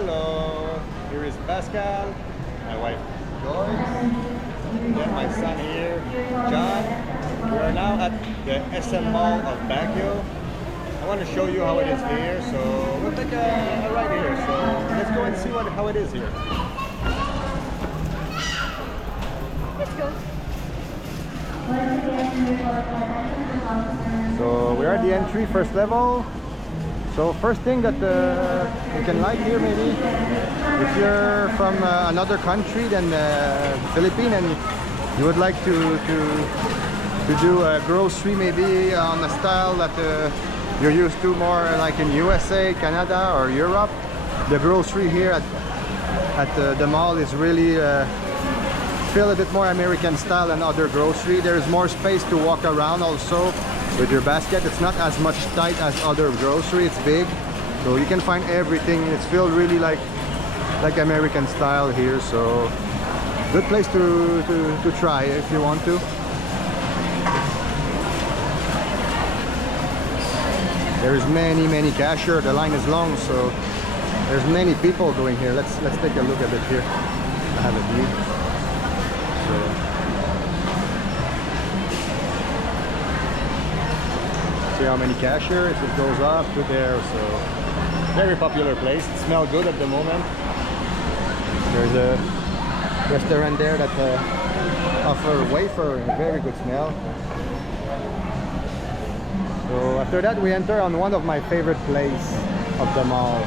Hello, here is Pascal, my wife Joyce, and then my son here, John. We are now at the SM Mall of Baguio. I want to show you how it is here, so we'll take a ride here. So let's go and see how it is here. Let's go. So we are at the entry, first level. So first thing that you can like here, maybe if you're from another country than Philippines and you would like to do a grocery maybe on a style that you're used to more like in USA, Canada or Europe, the grocery here at the mall is really feel a bit more American style than other grocery. There's more space to walk around also with your basket. It's not as much tight as other grocery. It's big, so you can find everything. It's feel really like American style here. So good place to try if you want to. There's many cashier. The line is long, so there's many people going here. Let's take a look at it here. I have a view. See how many cashiers, it goes up to there, so very popular place. It smells good at the moment. There's a restaurant there that offer wafer, very good smell. So after that we enter on one of my favorite place of the mall.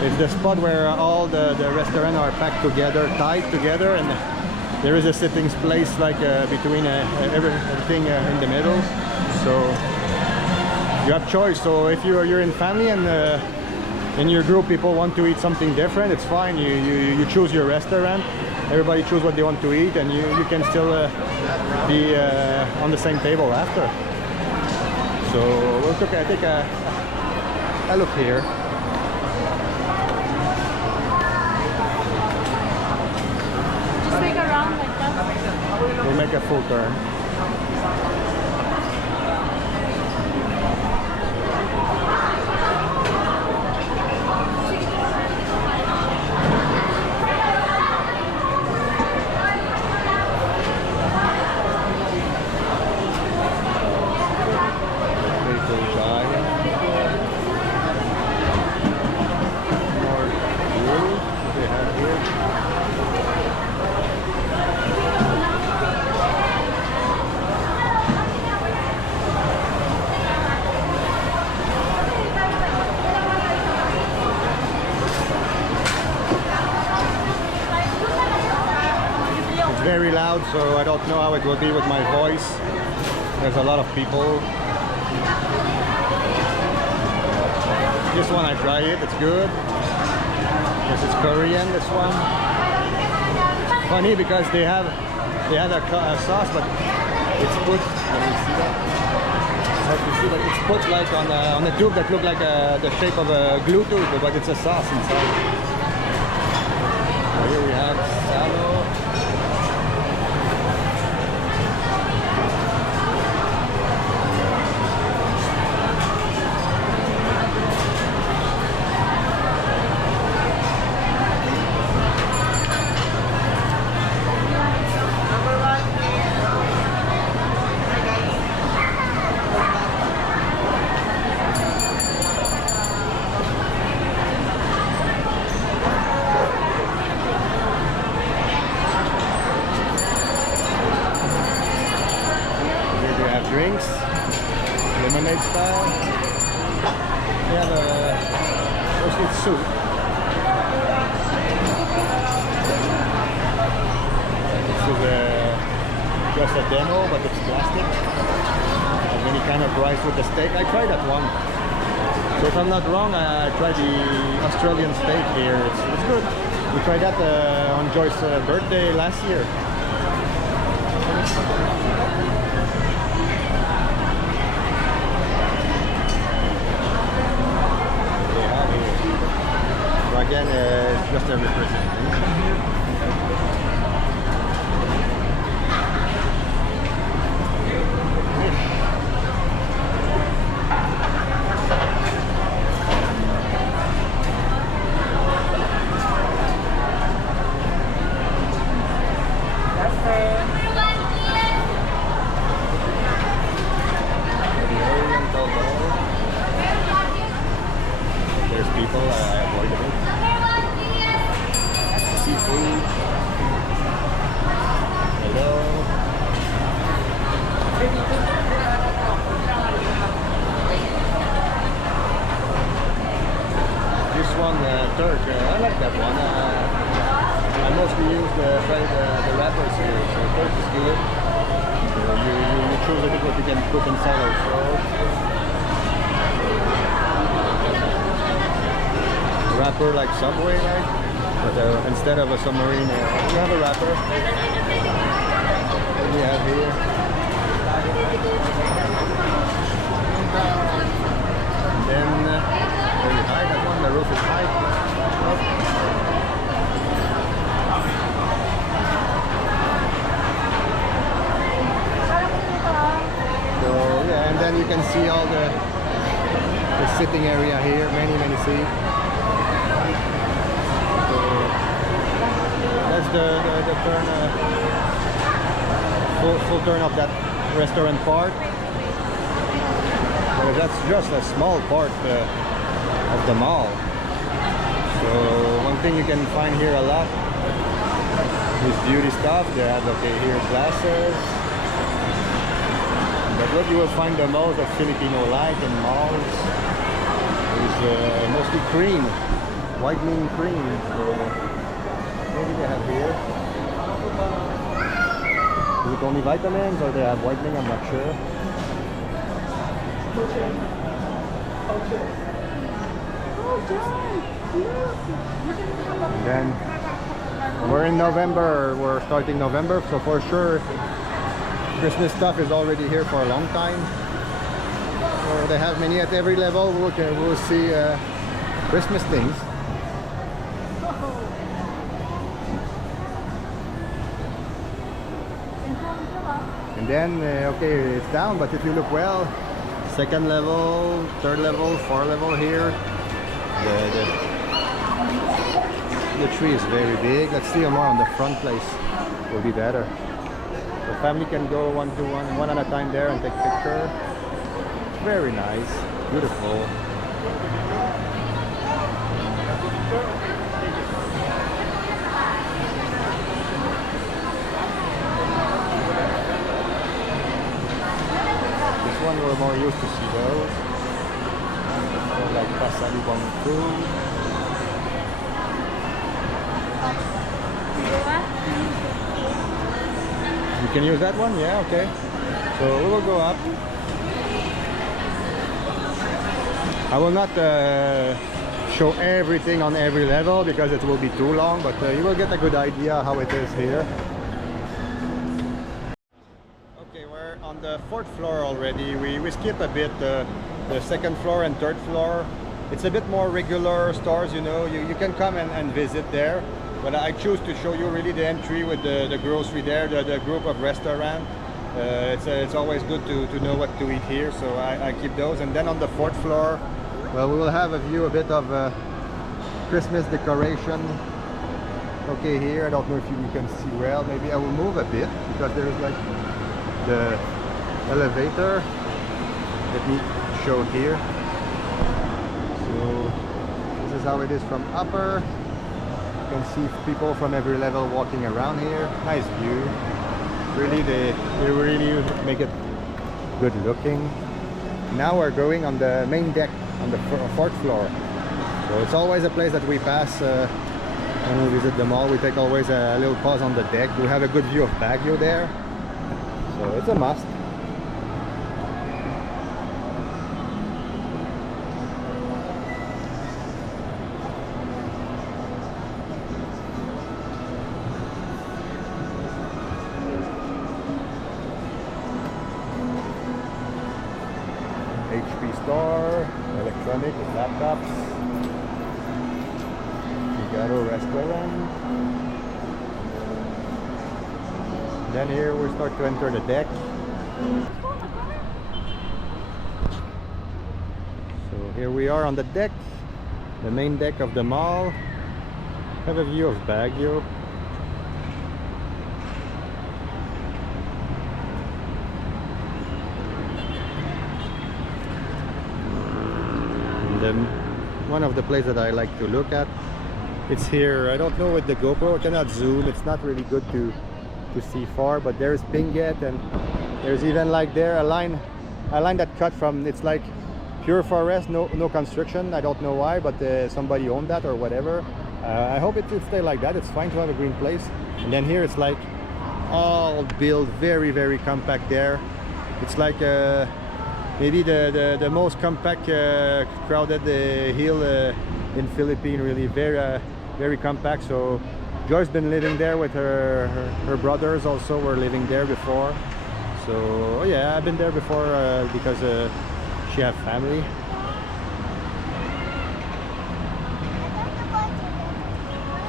It's the spot where all the restaurants are packed together, tied together, and there is a sitting place like between everything in the middle. So you have choice. So if you're in family and in your group people want to eat something different, it's fine. You choose your restaurant. Everybody choose what they want to eat, and you can still be on the same table after. So we'll take a look here. Just make a round like that. We'll make a full turn. Very loud, so I don't know how it will be with my voice. There's a lot of people. This one I try it, it's good. This is Korean, this one. Funny because they have a sauce, but it's put, let me see that. Hard to see, but it's put like on a tube that look like the shape of a glue tube, but it's a sauce inside. So here we have salo. Drinks, lemonade style. We have a roasted soup. This is just a demo, but it's plastic. There's any kind of rice with the steak. I tried that one. So if I'm not wrong, I tried the Australian steak here. It's good. We tried that on Joyce's birthday last year. So again, it's just a representation here. people, I avoided it. Seafood. Hello. This one, Turk, I like that one. I mostly use the wrappers here, so Turk is good. So you choose a bit what you can put inside also. Wrapper like Subway, right? But instead of a submarine, you have a wrapper. What do we have here? And then very high, that one, the roof is high. So yeah, and then you can see all the sitting area here, many seats. That's the turn, full turn of that restaurant part. But that's just a small part of the mall. So one thing you can find here a lot is beauty stuff. They have, okay, here glasses. But what you will find the most of Filipino like in malls is mostly cream, whitening cream. So, maybe they have here. Is it only vitamins or they have whitening? I'm not sure. And then we're in November. We're starting November, so for sure Christmas stuff is already here for a long time. So they have many at every level. We'll see Christmas things. And then, okay, it's down, but if you look well, second level, third level, fourth level here, the tree is very big. Let's see more on the front place, will be better. The family can go one at a time there and take picture. Very nice, beautiful. One we're more used to see those. So like pasalubong food. You can use that one? Yeah, okay. So we will go up. I will not show everything on every level because it will be too long, but you will get a good idea how it is here. On the fourth floor already. We skip a bit the second floor and third floor. It's a bit more regular stores, you know. You can come and visit there, but I choose to show you really the entry with the grocery there, the group of restaurant. It's always good to know what to eat here, so I keep those. And then on the fourth floor, well, we will have a view a bit of Christmas decoration. Okay, here I don't know if you can see well. Maybe I will move a bit because there is like the elevator. Let me show here. So this is how it is from upper. You can see people from every level walking around here. Nice view. Really, they really make it good looking. Now we're going on the main deck on the fourth floor. So it's always a place that we pass when we visit the mall. We take always a little pause on the deck. We have a good view of Baguio there. So it's a must. HP store, electronic with laptops, Figaro restaurant. Then here we start to enter the deck. So here we are on the deck, the main deck of the mall. Have a view of Baguio. And one of the places that I like to look at. It's here. I don't know with the GoPro, I cannot zoom. It's not really good to see far, but there's Pinget, and there's even like there a line that cut from, it's like pure forest, no construction. I don't know why, but somebody owned that or whatever. I hope it will stay like that. It's fine to have a green place. And then here it's like all built very compact there. It's like maybe the most compact crowded hill in Philippines, really very compact. So Joy's been living there with her brothers also were living there before. So yeah, I've been there before because she has family.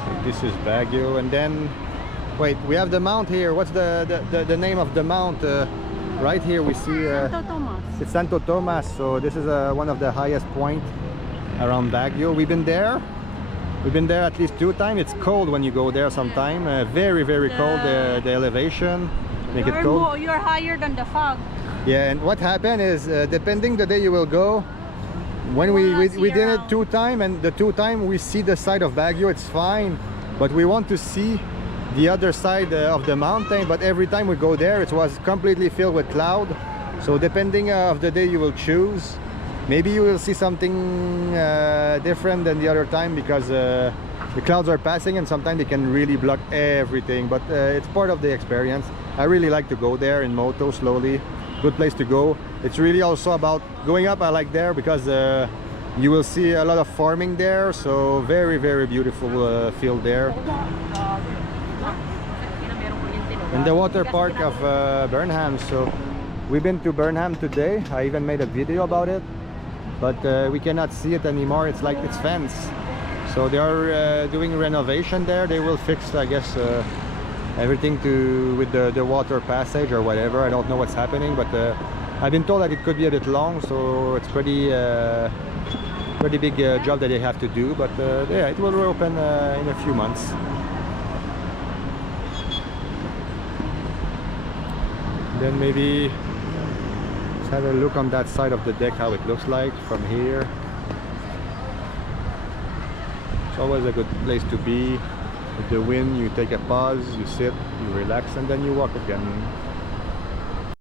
So this is Baguio, and then wait, we have the mount here. What's the name of the mount? Right here we see Santo Tomas. it's Santo Tomas. So this is one of the highest point around Baguio. We've been there at least 2 times. It's cold when you go there sometime. Very cold. The elevation make it cold. You're higher than the fog. Yeah, and what happened is depending the day you will go, when we did it 2 times, and the 2 times we see the side of Baguio, it's fine, but we want to see the other side of the mountain. But every time we go there, it was completely filled with cloud. So depending of the day you will choose, maybe you will see something different than the other time, because the clouds are passing and sometimes they can really block everything. But it's part of the experience. I really like to go there in moto slowly. Good place to go. It's really also about going up. I like there because you will see a lot of farming there. So very beautiful field there. And the water park of Burnham. So we've been to Burnham today. I even made a video about it, but we cannot see it anymore. It's like it's fenced. So they are doing renovation there. They will fix, I guess, everything with the water passage or whatever. I don't know what's happening, but I've been told that it could be a bit long. So it's pretty big job that they have to do. But yeah, it will reopen in a few months. Then maybe let's have a look on that side of the deck, how it looks like from here. It's always a good place to be. With the wind, you take a pause, you sit, you relax, and then you walk again.